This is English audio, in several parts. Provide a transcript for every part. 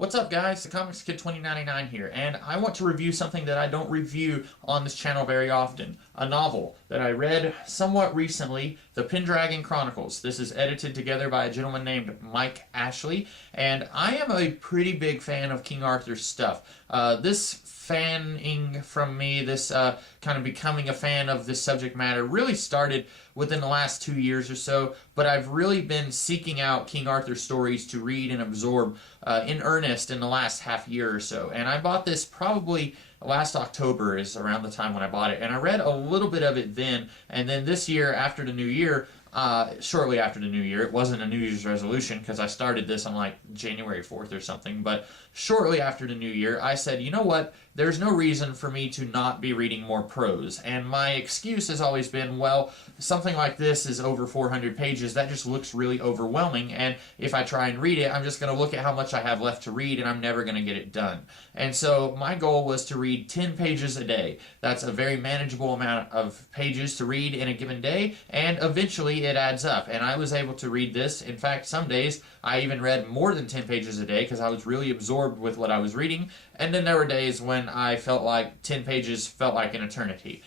What's up, guys? The Comics Kid 2099 here, and I want to review something that I don't review on this channel very often. A novel that I read somewhat recently, the Pendragon Chronicles. This is edited together by a gentleman named Mike Ashley, and I am a pretty big fan of King Arthur's stuff. This fanning from me, this kind of becoming a fan of this subject matter really started within the last 2 years or so, but I've really been seeking out King Arthur stories to read and absorb in earnest in the last half year or so. And I bought this probably last October is around the time when I bought it, and I read a little bit of it then, and then this year after the new year, shortly after the new year, it wasn't a New Year's resolution because I started this on like January 4th or something, but shortly after the new year, I said, you know what, there's no reason for me to not be reading more prose, and my excuse has always been, well, something like this is over 400 pages, that just looks really overwhelming, and if I try and read it, I'm just going to look at how much I have left to read, and I'm never going to get it done. And so my goal was to read 10 pages a day. That's a very manageable amount of pages to read in a given day, and eventually it adds up, and I was able to read this. In fact, some days I even read more than 10 pages a day because I was really absorbed with what I was reading, and then there were days when I felt like 10 pages felt like an eternity.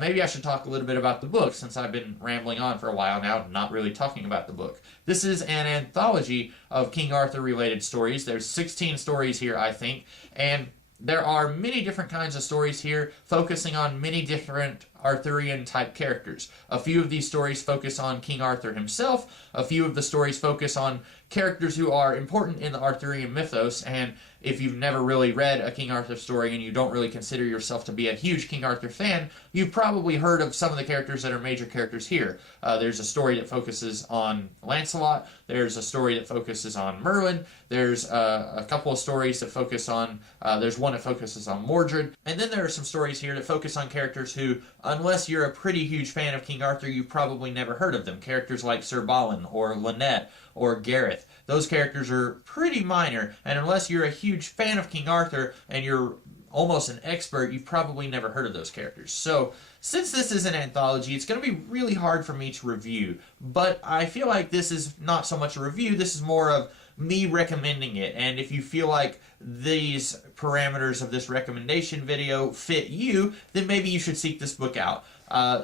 Maybe I should talk a little bit about the book since I've been rambling on for a while now, not really talking about the book. This is an anthology of King Arthur related stories. There's 16 stories here, I think, and there are many different kinds of stories here, focusing on many different Arthurian-type characters. A few of these stories focus on King Arthur himself. A few of the stories focus on characters who are important in the Arthurian mythos, and if you've never really read a King Arthur story and you don't really consider yourself to be a huge King Arthur fan, you've probably heard of some of the characters that are major characters here. There's a story that focuses on Lancelot. There's a story that focuses on Merlin. There's a couple of stories that focus on, there's one that focuses on Mordred. And then there are some stories here that focus on characters who, unless you're a pretty huge fan of King Arthur, you've probably never heard of them. Characters like Sir Balin or Lynette or Gareth. Those characters are pretty minor, and unless you're a huge fan of King Arthur and you're almost an expert, you've probably never heard of those characters. So, since this is an anthology, it's going to be really hard for me to review, but I feel like this is not so much a review, this is more of me recommending it, and if you feel like these parameters of this recommendation video fit you, then maybe you should seek this book out.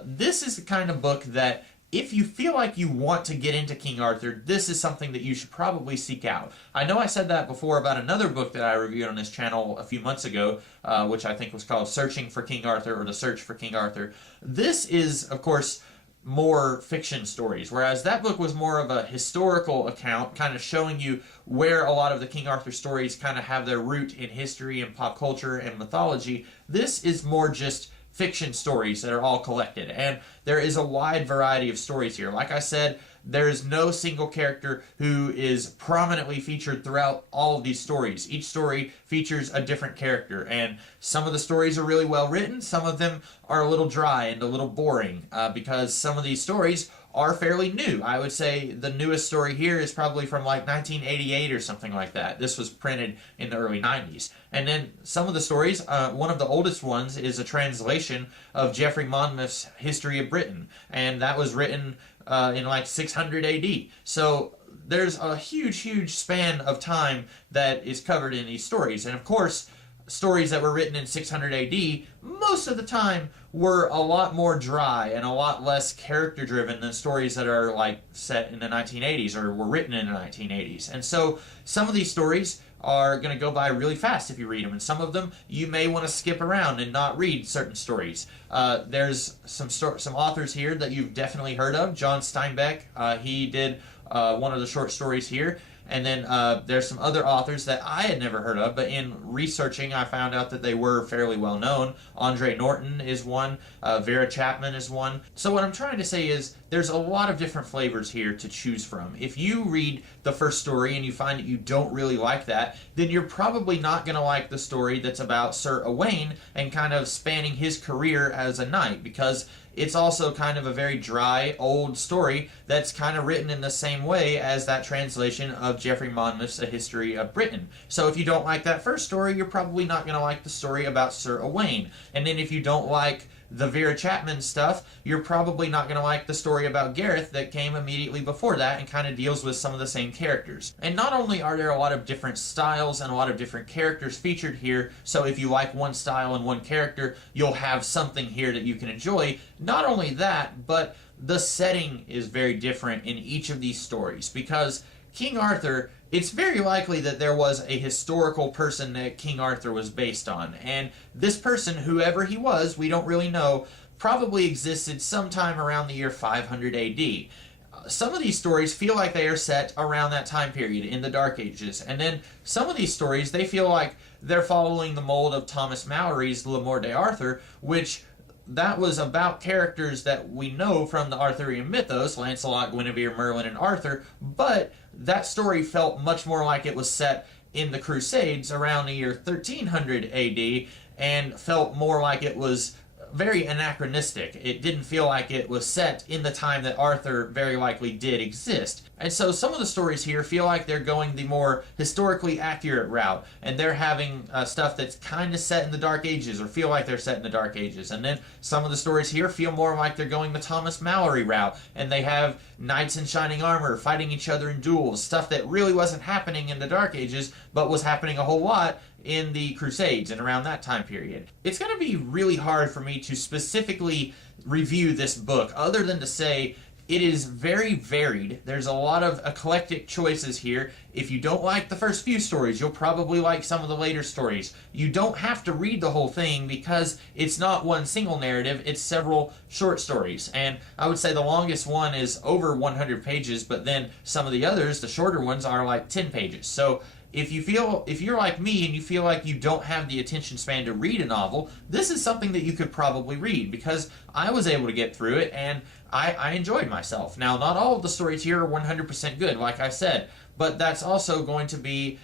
This is the kind of book that if you feel like you want to get into King Arthur, this is something that you should probably seek out. I know I said that before about another book that I reviewed on this channel a few months ago, which I think was called Searching for King Arthur, or The Search for King Arthur. This is, of course, more fiction stories, whereas that book was more of a historical account, kind of showing you where a lot of the King Arthur stories kind of have their root in history and pop culture and mythology. This is more just fiction stories that are all collected, and there is a wide variety of stories here. Like I said, there is no single character who is prominently featured throughout all of these stories. Each story features a different character, and some of the stories are really well written, some of them are a little dry and a little boring, because some of these stories are fairly new. I would say the newest story here is probably from like 1988 or something like that. This was printed in the early 90s. And then some of the stories, one of the oldest ones is a translation of Geoffrey Monmouth's History of Britain, and that was written in like 600 AD. So there's a huge span of time that is covered in these stories. And of course, stories that were written in 600 AD, most of the time were a lot more dry and a lot less character driven than stories that are like set in the 1980s or were written in the 1980s. And so some of these stories are going to go by really fast if you read them, and some of them you may want to skip around and not read certain stories. There's some authors here that you've definitely heard of. John Steinbeck, he did one of the short stories here. And then there's some other authors that I had never heard of, but in researching I found out that they were fairly well known. Andre Norton is one, Vera Chapman is one. So what I'm trying to say is there's a lot of different flavors here to choose from. If you read the first story and you find that you don't really like that, then you're probably not going to like the story that's about Sir Owain and kind of spanning his career as a knight, because it's also kind of a very dry, old story that's kind of written in the same way as that translation of Geoffrey Monmouth's A History of Britain. So if you don't like that first story, you're probably not going to like the story about Sir Owain. And then if you don't like the Vera Chapman stuff, you're probably not going to like the story about Gareth that came immediately before that and kind of deals with some of the same characters. And not only are there a lot of different styles and a lot of different characters featured here, so if you like one style and one character, you'll have something here that you can enjoy. Not only that, but the setting is very different in each of these stories, because King Arthur, it's very likely that there was a historical person that King Arthur was based on, and this person, whoever he was, we don't really know, probably existed sometime around the year 500 AD. Some of these stories feel like they are set around that time period in the Dark Ages, and then some of these stories, they feel like they're following the mold of Thomas Malory's L'Amour d'Arthur, which that was about characters that we know from the Arthurian mythos, Lancelot, Guinevere, Merlin, and Arthur, but that story felt much more like it was set in the Crusades around the year 1300 AD, and felt more like it was very anachronistic. It didn't feel like it was set in the time that Arthur very likely did exist. And so some of the stories here feel like they're going the more historically accurate route, and they're having stuff that's kind of set in the Dark Ages, or feel like they're set in the Dark Ages. And then some of the stories here feel more like they're going the Thomas Malory route, and they have knights in shining armor fighting each other in duels, stuff that really wasn't happening in the Dark Ages, but was happening a whole lot in the Crusades and around that time period. It's going to be really hard for me to specifically review this book, other than to say it is very varied. There's a lot of eclectic choices here. If you don't like the first few stories, you'll probably like some of the later stories. You don't have to read the whole thing because it's not one single narrative, it's several short stories. And I would say the longest one is over 100 pages, but then some of the others, the shorter ones, are like 10 pages. So if you're like me and you feel like you don't have the attention span to read a novel, this is something that you could probably read, because I was able to get through it and I enjoyed myself. Now, not all of the stories here are 100% good, like I said, but that's also going to be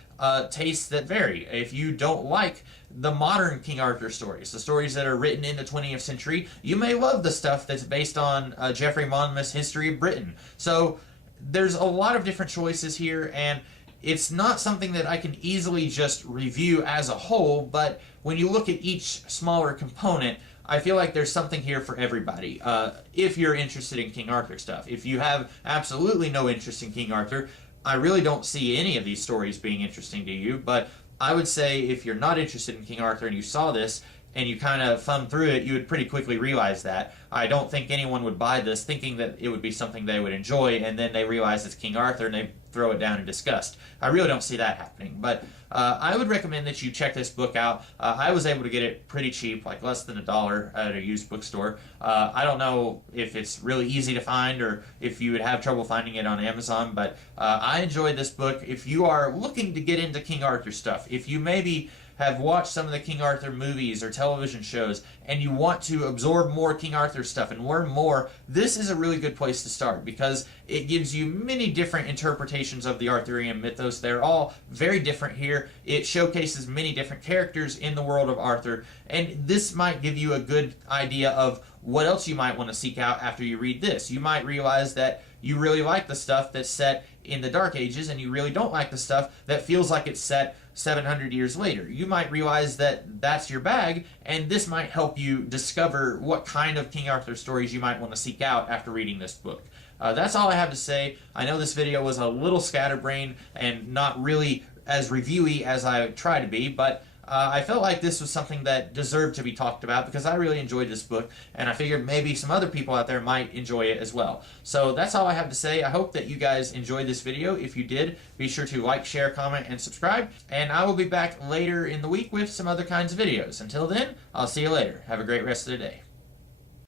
tastes that vary. If you don't like the modern King Arthur stories, the stories that are written in the 20th century, you may love the stuff that's based on Geoffrey Monmouth's History of Britain. So there's a lot of different choices here, and it's not something that I can easily just review as a whole, but when you look at each smaller component, I feel like there's something here for everybody. If you're interested in King Arthur stuff. If you have absolutely no interest in King Arthur, I really don't see any of these stories being interesting to you, but I would say if you're not interested in King Arthur and you saw this, and you kind of thumb through it, you would pretty quickly realize that. I don't think anyone would buy this thinking that it would be something they would enjoy, and then they realize it's King Arthur and they throw it down in disgust. I really don't see that happening, but I would recommend that you check this book out. I was able to get it pretty cheap, like less than $1 at a used bookstore. I don't know if it's really easy to find or if you would have trouble finding it on Amazon, but I enjoyed this book. If you are looking to get into King Arthur stuff, if you maybe have watched some of the King Arthur movies or television shows and you want to absorb more King Arthur stuff and learn more, this is a really good place to start, because it gives you many different interpretations of the Arthurian mythos. They're all very different here. It showcases many different characters in the world of Arthur, and this might give you a good idea of what else you might want to seek out after you read this. You might realize that you really like the stuff that's set in the Dark Ages, and you really don't like the stuff that feels like it's set 700 years later. You might realize that that's your bag, and this might help you discover what kind of King Arthur stories you might want to seek out after reading this book. That's all I have to say. I know this video was a little scatterbrained and not really as reviewy as I try to be, but I felt like this was something that deserved to be talked about because I really enjoyed this book, and I figured maybe some other people out there might enjoy it as well. So that's all I have to say. I hope that you guys enjoyed this video. If you did, be sure to like, share, comment, and subscribe, and I will be back later in the week with some other kinds of videos. Until then, I'll see you later. Have a great rest of the day.